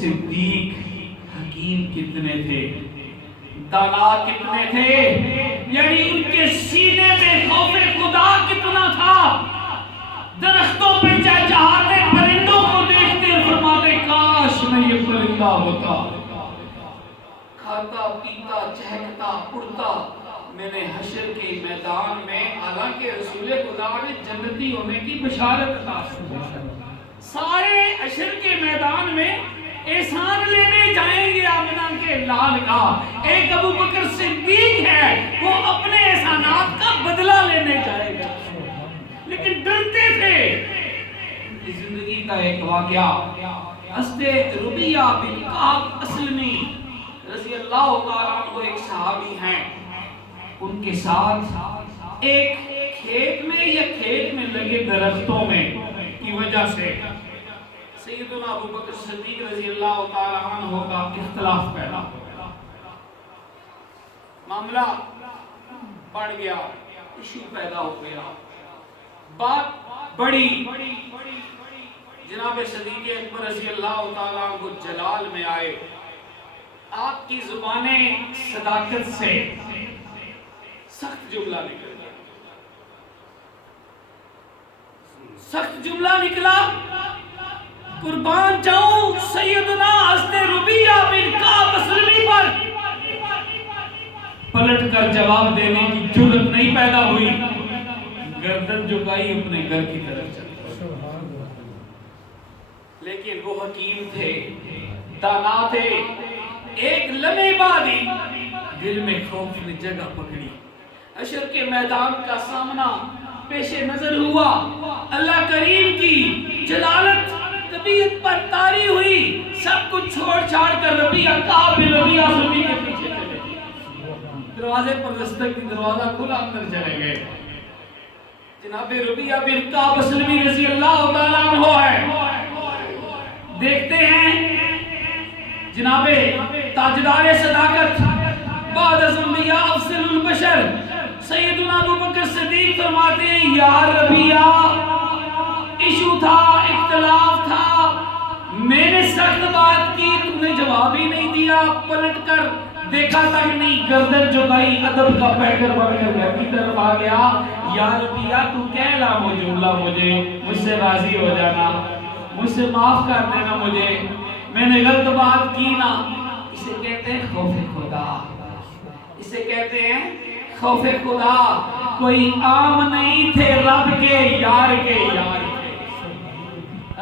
صدیق حکیم کتنے تھے، دانا کتنے تھے، یعنی ان کے سینے میں خوف خدا کتنا تھا. درختوں پہ چہچہاتے پرندوں کو دیکھتے فرماتے کاش میں یہ پرندہ ہوتا، کھاتا پیتا چہکتا اڑتا. میں نے حشر کے میدان میں، حالانکہ رسول خدا نے جنتی ہونے کی بشارت عطا فرمائی، سارے حشر کے میدان میں احسان لینے جائیں گے آمنہ کے لال کا. ایک ابو بکر صدیق ہے، وہ اپنے احسانات کا بدلہ لینے جائے گا، لیکن ڈرتے تھے. ان کی زندگی کا ایک واقعہ، اسد ربیہ بن کعب اسلمی رضی اللہ تعالیٰ عنہ ایک صحابی ہیں، ان کے ساتھ ایک کھیت میں یا کھیت میں لگے درختوں میں کی وجہ سے سیدنا ابو بکر صدیق رضی اللہ تعالیٰ عنہ کا اختلاف پیدا ہوا، معاملہ بڑھ گیا، ایشو پیدا ہو گیا، بات بڑی. جناب صدیق اکبر رضی اللہ تعالیٰ عنہ جلال میں آئے. آپ کی زبانیں صداقت سے سخت جملہ نکلا، سخت جملہ نکلا. قربان جاؤں سیدنا حضرت ربیہ بن کعب اسلمی پر پلٹ کر جواب دینے کی جرأت نہیں پیدا ہوئی، گردن جھکائی اپنے گھر کی طرف چل. لیکن وہ حکیم تھے، دانا تھے. ایک لمحے بعد ہی دل میں خوف نے جگہ پکڑی. حشر کے میدان کا سامنا پیش نظر ہوا، اللہ کریم کی جلالت طبیعت پر طاری ہوئی. سب کچھ چھوڑ چھاڑ کر ربیہ کعب بن ربیہ اسلمی کے پیچھے چلے گئے. دروازے پر دستک کی، دروازہ کھلا، اندر چلے گئے. جناب ربیہ بن کعب اسلمی رضی اللہ تعالیٰ عنہ ہے. دیکھتے ہیں جناب تاجدار صداقت بعد از انبیاء افضل البشر سیدنا ابو بکر صدیق فرماتے ہیں یا ربیہ ایشو تھا، اختلاف تھا، میں نے سخت بات کی، تم نے جواب ہی نہیں دیا. پلٹ کر دیکھا تک نہیں، گردن جھکائی، ادب کا پیکر بڑھ کر گھر کی طرف آ گیا. یا ربیہ تو کہہ لا وہ جملہ، مجھ سے راضی ہو جانا، مجھ سے معاف کر دینا، میں نے غلط بات کی نا. اسے کہتے ہیں خوف خدا، اسے کہتے ہیں خوف خدا. کوئی عام نہیں تھے رب کے یار کے یار.